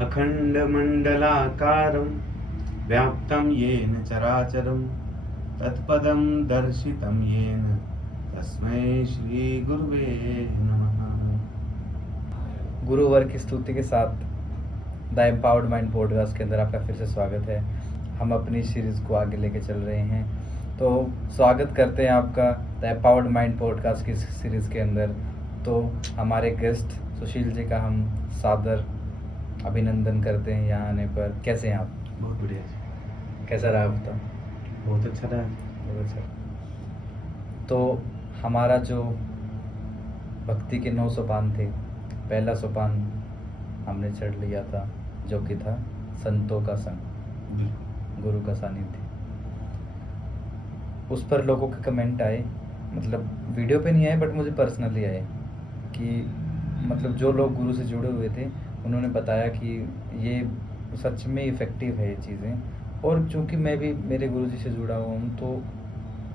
अखण्डमण्डलाकारं व्याप्तं येन चराचरं तत्पदं दर्शितं येन तस्मै श्री गुरुवे नमः। गुरुवर की स्तुति के साथ द एम्पावर्ड माइंड पॉडकास्ट के अंदर आपका फिर से स्वागत है। हम अपनी सीरीज़ को आगे लेके चल रहे हैं, तो स्वागत करते हैं आपका द एम्पावर्ड माइंड पॉडकास्ट की सीरीज़ के अंदर। तो हमारे गेस्ट सुशील जी का हम सादर अभिनंदन करते हैं यहाँ आने पर। कैसे हैं आप? बहुत बढ़िया जी। कैसा रहा आपका? बहुत अच्छा रहा। बहुत अच्छा। तो हमारा जो भक्ति के 9 सोपान थे, पहला सोपान हमने चढ़ लिया था, जो कि था संतों का संग, गुरु का सानिध्य। उस पर लोगों के कमेंट आए, मतलब वीडियो पे नहीं आए बट मुझे पर्सनली आए कि मतलब जो लोग गुरु से जुड़े हुए थे उन्होंने बताया कि ये सच में इफ़ेक्टिव है ये चीज़ें, और चूँकि मैं भी मेरे गुरु जी से जुड़ा हुआ हूँ तो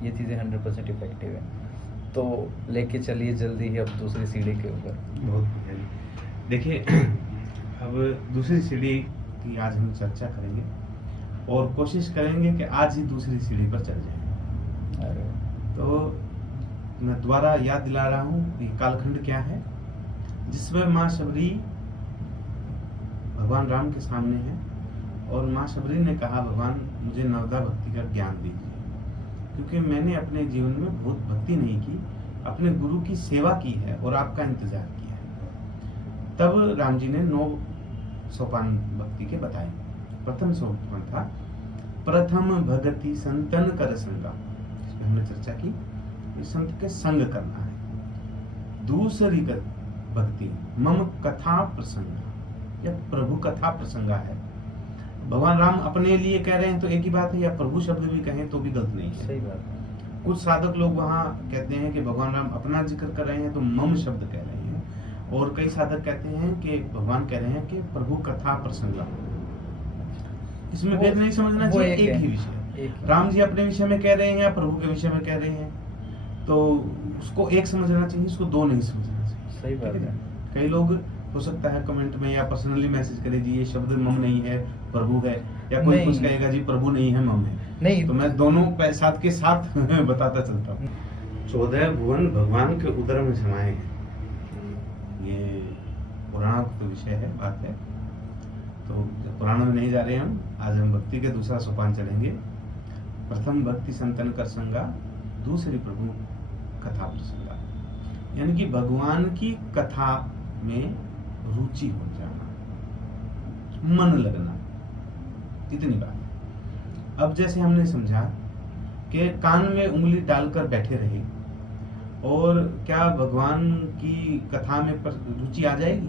ये चीज़ें 100% इफ़ेक्टिव है। तो लेके चलिए जल्दी ही अब दूसरी सीढ़ी के ऊपर। बहुत बढ़िया जी। देखिए अब दूसरी सीढ़ी की आज हम चर्चा करेंगे और कोशिश करेंगे कि आज ही दूसरी सीढ़ी पर चल जाएं। तो मैं दोबारा याद दिला रहा हूँ कि कालखंड क्या है, जिसमें माँ शबरी भगवान राम के सामने है और माँ शबरी ने कहा, भगवान मुझे नवदा भक्ति का ज्ञान दीजिए, क्योंकि मैंने अपने जीवन में बहुत भक्ति नहीं की, अपने गुरु की सेवा की है और आपका इंतजार किया है। तब राम जी ने 9 सोपान भक्ति के बताए। प्रथम सोपान था प्रथम भगति संतन कर संगा, इसमें हमने चर्चा की, संत के संग करना है। दूसरी भक्ति मम कथा प्रसंग या प्रभु कथा प्रसंगा है। भगवान राम अपने लिए कह रहे हैं तो एक ही बात है, या प्रभु शब्द भी कहें तो भी गलत नहीं है। सही बात है। कुछ साधक लोग वहाँ कहते हैं कि भगवान राम अपना जिक्र कर रहे हैं तो मम शब्द कह रहे हैं, और कई साधक कहते हैं कि भगवान कह रहे हैं कि प्रभु कथा प्रसंगा। इसमें भेद नहीं समझना चाहिए, एक ही विषय। राम जी अपने विषय में कह रहे हैं या प्रभु के विषय में कह रहे हैं, तो उसको एक समझना चाहिए, उसको दो नहीं समझना चाहिए। सही बात है। कई लोग हो सकता है कमेंट में या पर्सनली मैसेज करे, जी ये शब्द मम नहीं है प्रभु है, या कोई कुछ कहेगा जी प्रभु नहीं है मम है। नहीं, तो मैं दोनों साथ के साथ बताता चलता हूँ। 14 भुवन भगवान के उदर में समाये हैं, ये पुराण का विषय है, बात है। तो पुराण में नहीं जा रहे हम, आज हम भक्ति के दूसरा सोपान चलेंगे। प्रथम भक्ति संतन कर संगा, दूसरी प्रभु कथा प्रसंगा, यानी कि भगवान की कथा में रुचि हो जाना, मन लगना, इतनी बात। अब जैसे हमने समझा कि कान में उंगली डालकर बैठे रहे, और क्या भगवान की कथा में रुचि आ जाएगी?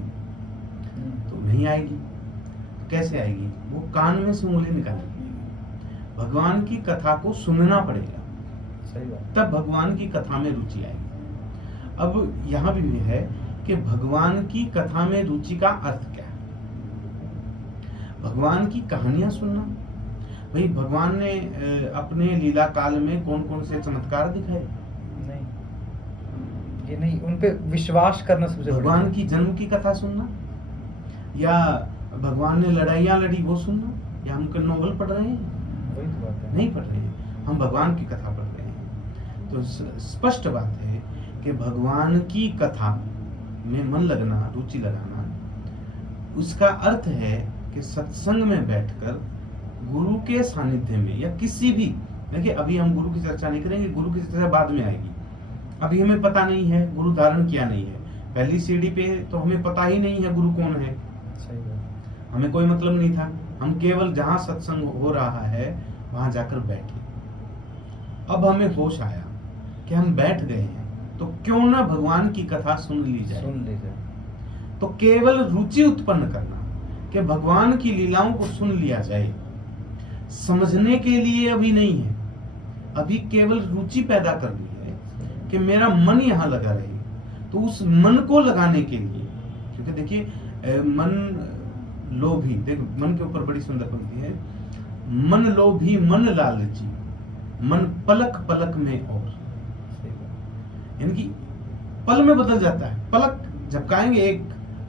तो नहीं आएगी। कैसे आएगी? वो कान में से उंगली निकालनी पड़ेगी, भगवान की कथा को सुनना पड़ेगा, सही बात। तब भगवान की कथा में रुचि आएगी। अब यहाँ भी है कि भगवान की कथा में रुचि का अर्थ क्या है? भगवान की कहानियां सुनना। भाई भगवान ने अपने लीला काल में कौन कौन से चमत्कार दिखाए? नहीं, ये नहीं, उन पे विश्वास करना सबसे। भगवान की जन्म की कथा सुनना, या भगवान ने लड़ाइयां लड़ी वो सुनना, या हम नॉवल पढ़ रहे हैं? वही तो बात है। नहीं पढ़ रहे हैं, हम भगवान की कथा पढ़ रहे हैं। तो स्पष्ट बात है कि भगवान की कथा में मन लगना, रुचि लगाना, उसका अर्थ है कि सत्संग में बैठकर गुरु के सानिध्य में, या किसी भी, देखिए अभी हम गुरु की चर्चा नहीं करेंगे, गुरु की चर्चा बाद में आएगी। अभी हमें पता नहीं है गुरु धारण किया नहीं है, पहली सीढ़ी पे तो हमें पता ही नहीं है गुरु कौन है। सही बात। हमें कोई मतलब नहीं था, हम केवल जहां सत्संग हो रहा है वहां जाकर बैठे। अब हमें होश आया कि हम बैठ गए हैं, तो क्यों ना भगवान की कथा सुन ली जाए। तो केवल रुचि उत्पन्न करना कि भगवान की लीलाओं को सुन लिया जाए, समझने के लिए अभी नहीं है, अभी केवल रुचि पैदा करनी है कि मेरा मन यहाँ लगा रहे। तो उस मन को लगाने के लिए, क्योंकि देखिए मन लोभी, देखो मन के ऊपर बड़ी सुंदर पंक्ति है, मन लोभी मन लालची, मन पलक पलक में और, यानी कि पल में बदल जाता है, पलक झपकाएंगे एक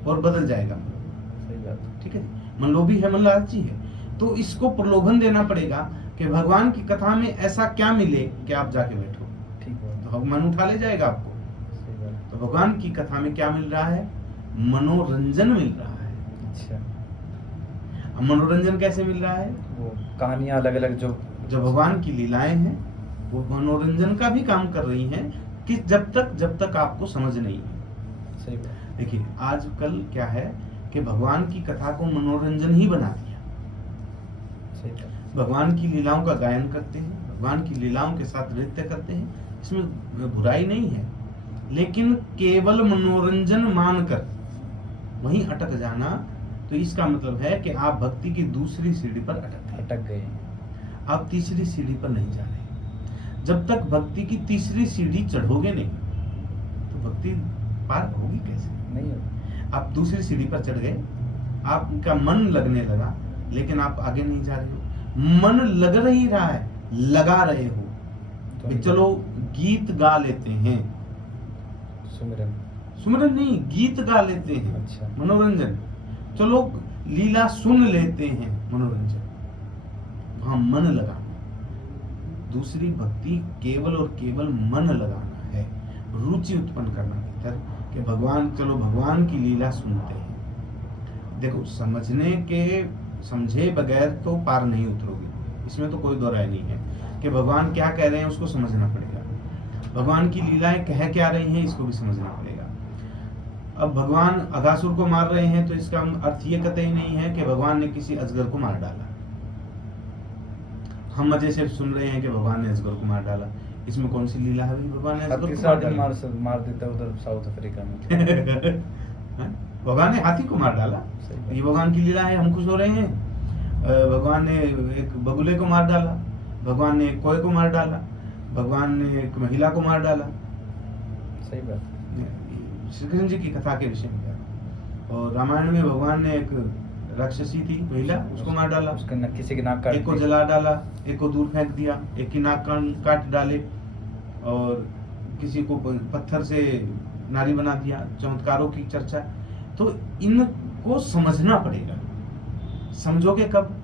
और बदल जाएगा। सही बात। ठीक है, मन लोभी है, मन लालची है। तो इसको प्रलोभन देना पड़ेगा कि भगवान की कथा में ऐसा क्या मिले कि आप जाके बैठो, ठीक है। तो मन उठा ले जाएगा आपको। सही बात। तो भगवान की कथा में क्या मिल रहा है? मनोरंजन मिल रहा है। अच्छा, अब मनोरंजन कैसे मिल रहा है? वो कहानियां अलग अलग जो भगवान की लीलाएं हैं वो मनोरंजन का भी काम कर रही हैं, कि जब तक आपको समझ नहीं है। सही बात। देखिए आजकल क्या है कि भगवान की कथा को मनोरंजन ही बना दिया। सही बात। भगवान की लीलाओं का गायन करते हैं, भगवान की लीलाओं के साथ नृत्य करते हैं, इसमें बुराई नहीं है, लेकिन केवल मनोरंजन मानकर वहीं अटक जाना, तो इसका मतलब है कि आप भक्ति की दूसरी सीढ़ी पर अटक गए, आप तीसरी सीढ़ी पर नहीं जा रहे। जब तक भक्ति की तीसरी सीढ़ी चढ़ोगे नहीं तो भक्ति पार होगी कैसे? नहीं होगा। आप दूसरी सीढ़ी पर चढ़ गए, आपका मन लगने लगा, लेकिन आप आगे नहीं जा रहे हो। मन लग नहीं रहा है, लगा रहे हो। तो चलो गीत गा लेते हैं, सुमिरन नहीं, गीत गा लेते हैं। अच्छा। मनोरंजन। चलो लीला सुन लेते हैं, मनोरंजन। वहां मन लगाना। दूसरी भक्ति केवल और केवल मन लगाना है, रुचि उत्पन्न करना भीतर कि भगवान, चलो भगवान की लीला सुनते हैं। देखो समझे बगैर तो पार नहीं उतरोगे, इसमें तो कोई दो राय नहीं है कि भगवान क्या कह रहे हैं उसको समझना पड़ेगा। भगवान की लीलाएं कह क्या रही हैं इसको भी समझना पड़ेगा। अब भगवान अगासुर को मार रहे हैं तो इसका अर्थ ये कतई नहीं है कि भगवान ने किसी अजगर को मार डाला। हम मजे से सुन रहे हैं कि भगवान ने अजगर को मार डाला, इसमें कौन सी लीला है? भगवान ने अजगर को मार देता है उधर साउथ अफ्रीका में। भगवान ने हाथी को मार डाला, ये भगवान की लीला है, हम खुश हो रहे हैं। भगवान ने एक बगुले को मार डाला, भगवान ने एक कोए को मार डाला, भगवान ने एक महिला को मार डाला। सही बात। श्री कृष्ण जी की कथा के विषय में। और रामायण में भगवान ने एक राक्षसी थी महिला, उसको मार डाला, किसी की नाक काट, एक को जला डाला, एक को दूर फेंक दिया, एक की नाक काट डाले, और किसी को पत्थर से नारी बना दिया। चमत्कारों की चर्चा, तो इनको समझना पड़ेगा। समझोगे कब?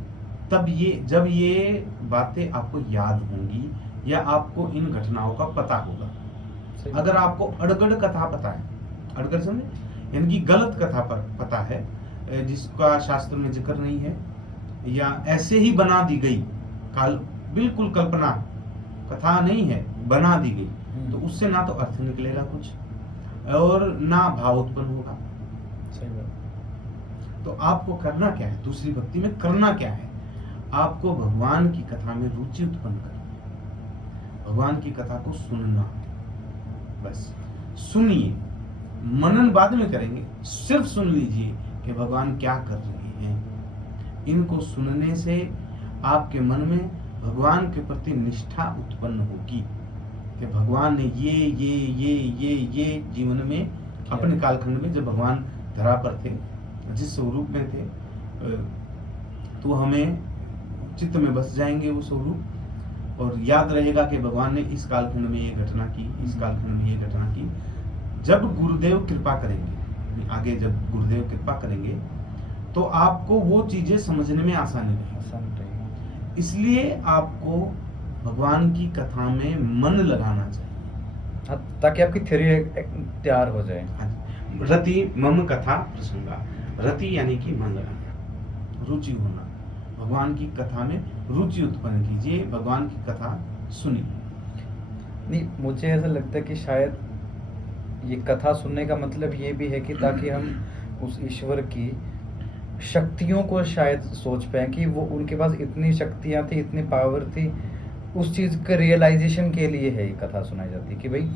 जब ये बातें आपको याद होंगी या आपको इन घटनाओं का पता होगा। अगर आपको अड़गड़ कथा पता है, अड़गड़ समझे, यानी कि गलत कथा पर पता है, जिसका शास्त्र में जिक्र नहीं है, या ऐसे ही बना दी गई, बिल्कुल कल्पना कथा नहीं है, बना दी गई, तो उससे ना तो अर्थ निकलेगा कुछ और ना भाव उत्पन्न होगा। सही बात। तो आपको करना क्या है? दूसरी भक्ति में करना क्या है? आपको भगवान की कथा में रुचि उत्पन्न करना है, भगवान की कथा को सुनना। बस सुनिए, मनन बाद में करेंगे, सिर्फ सुन लीजिए कि भगवान क्या कर रहे हैं। इनको सुनने से आपके मन में भगवान के प्रति निष्ठा उत्पन्न होगी कि भगवान ने ये जीवन में अपने कालखंड में, जब भगवान धरा पर थे, जिस स्वरूप में थे, तो हमें चित्त में बस जाएंगे वो स्वरूप, और याद रहेगा कि भगवान ने इस कालखंड में ये घटना की, इस कालखंड में ये घटना की। जब गुरुदेव कृपा करेंगे, आगे जब गुरुदेव कृपा करेंगे, तो आपको वो चीजें समझने में आसानी रहेगी। इसलिए आपको भगवान की कथा में मन लगाना चाहिए, ताकि आपकी थ्योरी तैयार हो जाए। रति मम कथा प्रसंगा, रति यानी कि मन लगाना, रुचि होना। भगवान की कथा में रुचि उत्पन्न कीजिए, भगवान की कथा सुनिए। नहीं, मुझे ऐसा लगता है कि शायद ये कथा सुनने का मतलब ये भी है कि ताकि हम उस ईश्वर की शक्तियों को शायद सोच पाए कि वो, उनके पास इतनी शक्तियां थी, इतनी पावर थी, उस चीज के रियलाइजेशन के लिए है ये कथा सुनाई जाती है कि भाई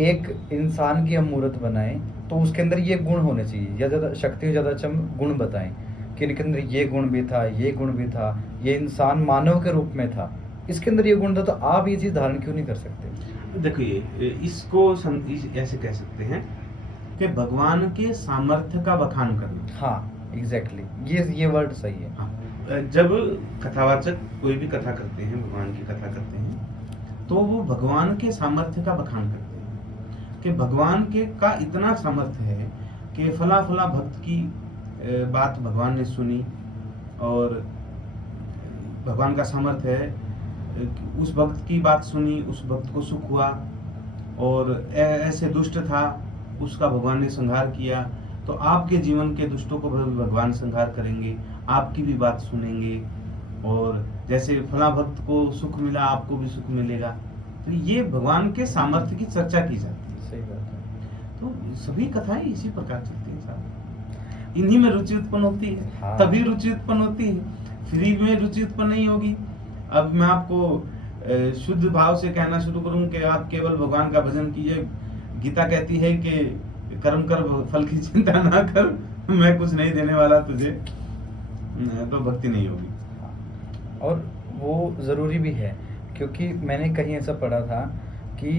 एक इंसान की हम मूर्त बनाएं तो उसके अंदर ये गुण होने चाहिए, या ज्यादा शक्ति हो, ज्यादा अच्छा हम गुण बताएं कि इनके अंदर ये गुण भी था, ये गुण भी था, ये इंसान मानव के रूप में था, इसके अंदर ये गुण था, तो आप ये चीज धारण क्यों नहीं कर सकते? देखिए, इसको ऐसे कह सकते हैं कि भगवान के सामर्थ्य का बखान करना। हाँ, एग्जैक्टली, ये वर्ड सही है। हाँ, जब कथावाचक कोई भी कथा करते हैं, भगवान की कथा करते हैं, तो वो भगवान के सामर्थ्य का बखान करते हैं कि भगवान के का इतना सामर्थ्य है कि फला फला भक्त की बात भगवान ने सुनी, और भगवान का सामर्थ्य है कि उस भक्त की बात सुनी, उस भक्त को सुख हुआ, और ऐसे दुष्ट था उसका भगवान ने संहार किया। तो आपके जीवन के दुष्टों को भी भगवान संहार करेंगे, आपकी भी बात सुनेंगे, और जैसे फला भक्त को सुख मिला आपको भी सुख मिलेगा। तो ये भगवान के सामर्थ्य की चर्चा की जाती है। सही बात है। तो सभी कथाएं इसी प्रकार चलती हैं साहब, इन्हीं में रुचि उत्पन्न होती है। हाँ। तभी रुचि उत्पन्न होती है, फ्री में रुचि उत्पन्न नहीं होगी। अब मैं आपको शुद्ध भाव से कहना शुरू करूं कि आप केवल भगवान का भजन कीजिए। गीता कहती है कि कर्म कर, फल की चिंता ना कर, मैं कुछ नहीं देने वाला तुझे, तो भक्ति नहीं होगी। और वो ज़रूरी भी है, क्योंकि मैंने कहीं ऐसा पढ़ा था कि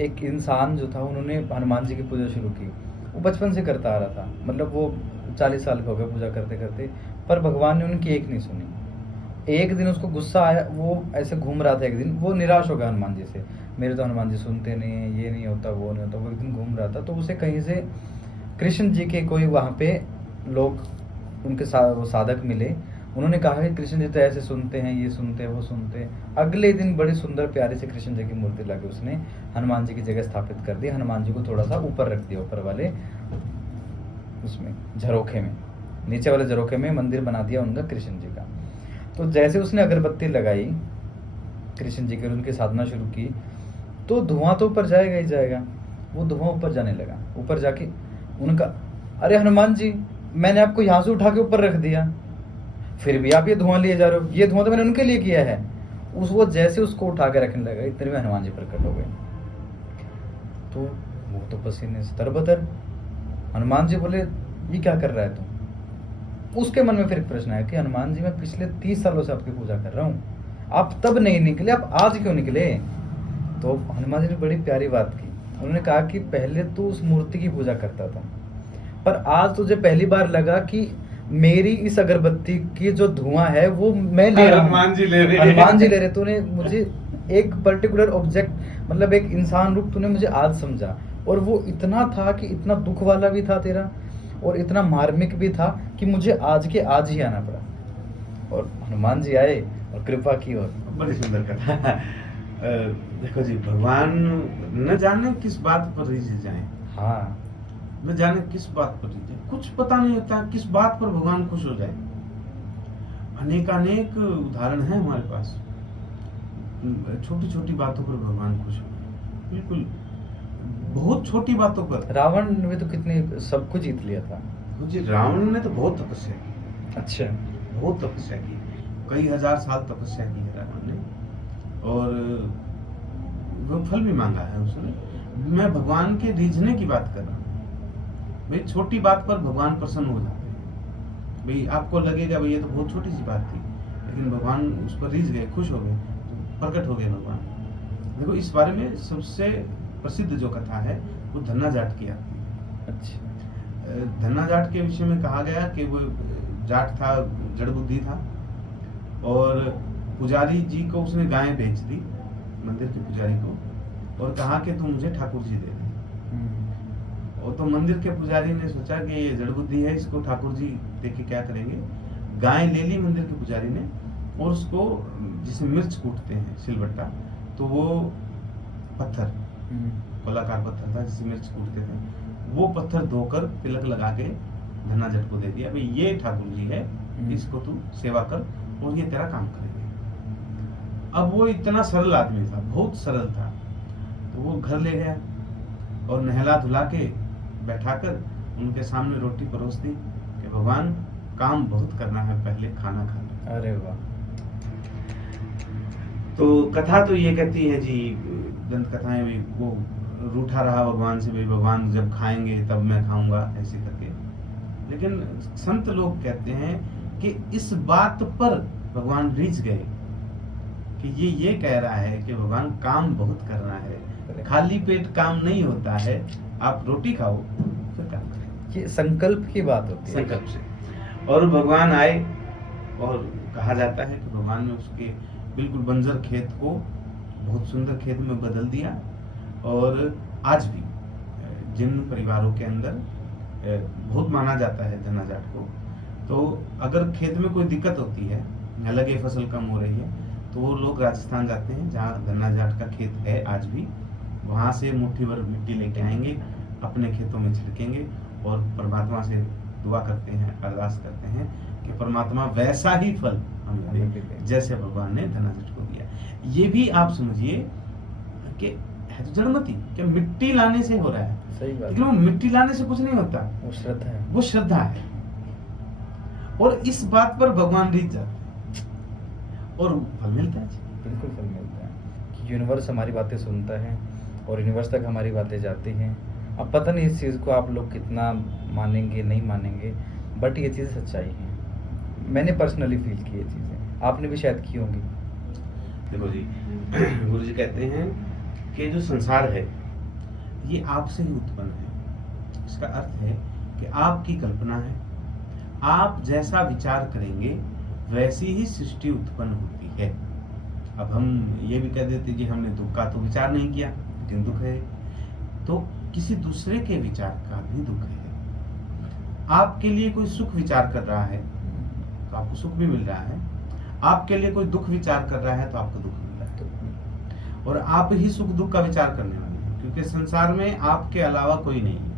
एक इंसान जो था, उन्होंने हनुमान जी की पूजा शुरू की। वो बचपन से करता आ रहा था, मतलब वो 40 साल के हो गए पूजा करते करते, पर भगवान ने उनकी एक नहीं सुनी। एक दिन उसको गुस्सा आया, वो ऐसे घूम रहा था, एक दिन वो निराश हो गया हनुमान जी से, मेरे तो हनुमान जी सुनते नहीं हैं, ये नहीं होता वो नहीं होता। वो एक दिन घूम रहा था, तो उसे कहीं से कृष्ण जी के कोई वहाँ पे लोग उनके साथ वो साधक मिले। उन्होंने कहा कि कृष्ण जी तो ऐसे सुनते हैं, ये सुनते हैं, वो सुनते हैं। अगले दिन बड़ी सुंदर प्यारी से कृष्ण जी की मूर्ति लाके उसने हनुमान जी की जगह स्थापित कर दी। हनुमान जी को थोड़ा सा ऊपर रख दिया, ऊपर वाले उसमें झरोखे में, नीचे वाले झरोखे में मंदिर बना दिया उनका कृष्ण जी का। तो जैसे उसने अगरबत्ती लगाई कृष्ण जी की, उनकी साधना शुरू की, तो धुआं तो ऊपर जाएगा ही जाएगा। वो धुआं ऊपर जाने लगा, ऊपर जाके उनका, अरे हनुमान जी, मैंने आपको यहाँ से उठा के ऊपर रख दिया, फिर भी आप ये धुआं लिए जा रहे हो, ये धुआं तो मैंने उनके लिए किया है। वो जैसे उसको उठा के रखने लगा, इतने में हनुमान जी प्रकट हो गए। तो वो तो पसीने से तरबतर। हनुमान जी बोले, ये क्या कर रहा है तुम? उसके मन में फिर एक प्रश्न आया कि हनुमान जी, मैं पिछले 30 सालों से आपकी पूजा कर रहा हूँ, आप तब नहीं निकले, आप आज क्यों निकले? तो हनुमान जी ने बड़ी प्यारी बात की। उन्होंने कहा कि पहले तू उस मूर्ति की पूजा करता था, पर आज तुझे पहली बार लगा कि मेरी इस अगरबत्ती की जो धुआं है वो मैं ले रहा हूं, हनुमान जी ले रहे, हनुमान जी ले रहे। तूने मुझे एक पर्टिकुलर ऑब्जेक्ट, मतलब एक इंसान रूप तूने मुझे आज समझा, और वो इतना था कि इतना दुख वाला भी था तेरा, और इतना मार्मिक भी था कि मुझे आज के आज ही आना पड़ा। और हनुमान जी आए और कृपा की। और बड़ी सुंदर कथा। देखो जी, भगवान न जाने किस बात पर रिझ जाए, हाँ, न जाने किस बात पर रिझ जाए, कुछ पता नहीं होता किस बात पर भगवान खुश हो जाए। अनेकानेक उदाहरण है हमारे पास, छोटी छोटी बातों पर भगवान खुश हो गए, बिल्कुल बहुत छोटी बातों पर। रावण ने तो कितने सब कुछ जीत लिया था जी, रावण ने तो बहुत तपस्या की। अच्छा, बहुत तपस्या की, कई हजार साल तपस्या की है रावण ने, और वो फल भी मांगा है उसने। मैं भगवान के रीझने की बात कर रहा हूँ। भाई छोटी बात पर भगवान प्रसन्न हो जाते हैं। भाई आपको लगेगा भाई ये तो बहुत छोटी सी बात थी, लेकिन भगवान उस पर रीझ गए, खुश हो गए, तो प्रकट हो गए भगवान। देखो, इस बारे में सबसे प्रसिद्ध जो कथा है वो धन्ना जाट की आती है। अच्छा, धन्ना जाट के विषय में कहा गया कि वो जाट था, जड़ बुद्धि था, और पुजारी जी को उसने गाय बेच दी, मंदिर के पुजारी को, और कहा कि तुम मुझे ठाकुर जी दे दे। और तो मंदिर के पुजारी ने सोचा कि ये जड़ बुद्धि है, इसको ठाकुर जी देके क्या करेंगे। गाय ले ली मंदिर के पुजारी ने, और उसको, जिसे मिर्च कूटते हैं सिलबट्टा, तो वो पत्थर, गोलाकार पत्थर था जिसे मिर्च कूटते थे, वो पत्थर धोकर तिलक लगा के धन्ना जट को दे दिया, भाई ये ठाकुर जी है, इसको तू सेवा कर और ये तेरा काम करेंगे। अब वो इतना सरल आदमी था, बहुत सरल था, तो वो घर ले गया और नहला धुला के बैठाकर उनके सामने रोटी परोस दी कि भगवान, काम बहुत करना है, पहले खाना खाना। अरे वाह। तो कथा तो ये कहती है जी, दंत कथाएं भी, वो रूठा रहा भगवान से, भाई भगवान जब खाएंगे तब मैं खाऊंगा, ऐसे करके। लेकिन संत लोग कहते हैं कि इस बात पर भगवान रीझ गए कि ये कह रहा है कि भगवान काम बहुत करना है, खाली पेट काम नहीं होता है, आप रोटी खाओ फिर काम करें। ये संकल्प की बात होती है, संकल्प से। और भगवान आए, और कहा जाता है कि भगवान ने उसके बिल्कुल बंजर खेत को बहुत सुंदर खेत में बदल दिया। और आज भी जिन परिवारों के अंदर बहुत माना जाता है धन्ना जाट को, तो अगर खेत में कोई दिक्कत होती है या लगे फसल कम हो रही है तो वो लोग राजस्थान जाते हैं, जहाँ धन्ना जाट का खेत है आज भी, वहाँ से मुट्ठी भर मिट्टी लेके आएंगे, अपने खेतों में छिड़केंगे और परमात्मा से दुआ करते हैं, अरदास करते हैं कि परमात्मा वैसा ही फल हमें दे जैसे भगवान ने धन्ना जाट को दिया। ये भी आप समझिए कि है तो जड़मती, क्या मिट्टी लाने से हो रहा है, सही बात, लेकिन वो मिट्टी लाने से कुछ नहीं होता, वो श्रद्धा है, वो श्रद्धा है। और इस बात पर भगवान रीत जाते और फल मिलता है। बिल्कुल फल मिलता है कि यूनिवर्स हमारी बातें सुनता है और यूनिवर्स तक हमारी बातें जाती हैं। अब पता नहीं इस चीज़ को आप लोग कितना मानेंगे नहीं मानेंगे, बट ये चीज़ सच्चाई है। मैंने पर्सनली फील की ये चीज़ें, आपने भी शायद की होंगी। देखो जी, गुरु जी कहते हैं कि जो संसार है ये आपसे ही उत्पन्न है। इसका अर्थ है कि आपकी कल्पना है, आप जैसा विचार करेंगे वैसी ही सृष्टि उत्पन्न होती है। अब हम ये भी कह देते कि हमने दुख का तो विचार नहीं किया, लेकिन दुख है, तो किसी दूसरे के विचार का भी दुख है। आपके लिए कोई सुख विचार कर रहा है तो आपको सुख भी मिल रहा है, आपके लिए कोई दुख विचार कर रहा है तो आपको दुख मिल रहा है। और आप ही सुख दुख का विचार करने वाले हैं, क्योंकि संसार में आपके अलावा कोई नहीं है।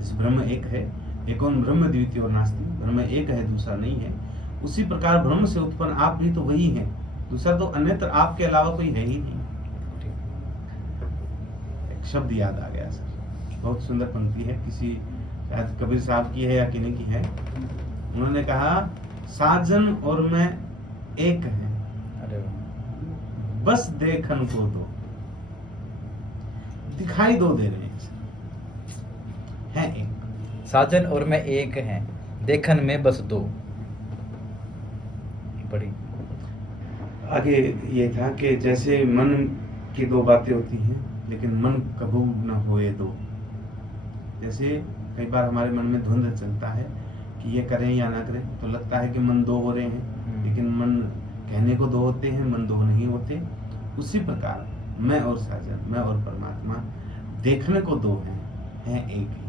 इस ब्रह्म एक है, एकोन ब्रह्म द्वितीय और नास्ति, ब्रह्म एक है दूसरा नहीं है। उसी प्रकार ब्रह्म से उत्पन्न आप भी तो वही हैं, दूसरा तो अन्यत्र आपके अलावा कोई है ही नहीं। एक शब्द याद आ गया सर, बहुत सुंदर पंक्ति है, किसी शायद कबीर साहब की है या किन्हीं की है। उन्होंने कहा साजन और मैं एक हैं, अरे बस देखन को दो, दिखाई दो दे रहे हैं एक। साजन और मैं एक हैं, देखन में बस दो। बड़ी आगे ये था कि जैसे मन की दो बातें होती हैं लेकिन मन कबू न होए दो। जैसे कई बार हमारे मन में द्वंद्व चलता है कि ये करें या ना करें, तो लगता है कि मन दो हो रहे हैं, लेकिन मन कहने को दो होते हैं, मन दो नहीं होते। उसी प्रकार मैं और साजन, मैं और परमात्मा देखने को दो हैं एक ही।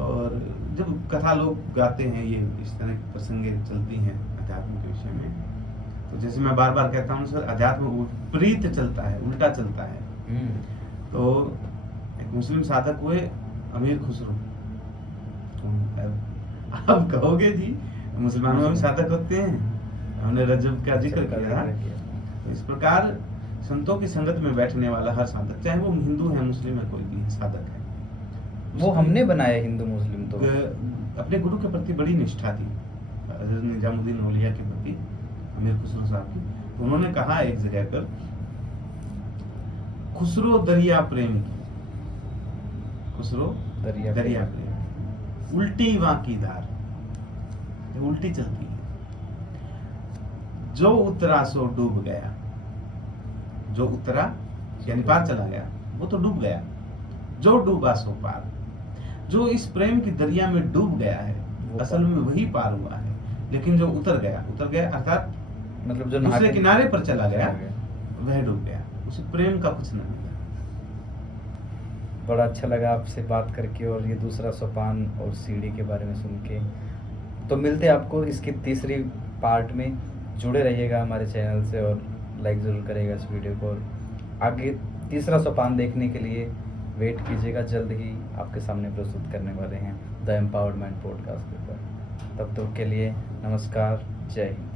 और जब कथा लोग गाते हैं, ये इस तरह की प्रसंगे चलती हैं अध्यात्म के विषय में, तो जैसे मैं बार बार कहता हूँ सर, अध्यात्म विपरीत चलता है, उल्टा चलता है। तो एक मुस्लिम साधक हुए अमीर खुसरो। आप कहोगे जी मुसलमानों में भी साधक होते हैं, हमने रजब का जिक्र किया। तो इस प्रकार संतों की संगत में बैठने वाला हर साधक, चाहे वो हिंदू है मुस्लिम है, कोई भी साधक है। वो हमने बनाया हिंदू मुस्लिम तो अपने गुरु के प्रति बड़ी निष्ठा थी हज़रत निजामुद्दीन औलिया के प्रति, अमीर खुसरो साहब की। तो उन्होंने कहा एक जगह पर, खुसरो दरिया प्रेम की, खुसरो दरिया प्रेम, उल्टी वहां की धार, उल्टी चलती है। जो उतरा सो डूब गया, जो उतरा यानी पार चला गया, वो तो डूब गया। जो डूबा सो पार, जो इस प्रेम की दरिया में डूब गया है असल में वही पार हुआ है। लेकिन जो उतर गया अर्थात मतलब जो दूसरे किनारे पर चला गया वह डूब गया, उसे प्रेम का कुछ नहीं मिला। बड़ा अच्छा लगा आपसे बात करके और ये दूसरा सोपान और सीढ़ी के बारे में सुन के। तो मिलते हैं आपको इसकी तीसरी पार्ट में। जुड़े रहिएगा हमारे चैनल से और लाइक ज़रूर करेगा इस वीडियो को। और आगे तीसरा सोपान देखने के लिए वेट कीजिएगा, जल्द ही आपके सामने प्रस्तुत करने वाले हैं द एम्पावर्ड माइंड पॉडकास्ट के ऊपर। तब तक के लिए नमस्कार, जय हिंद।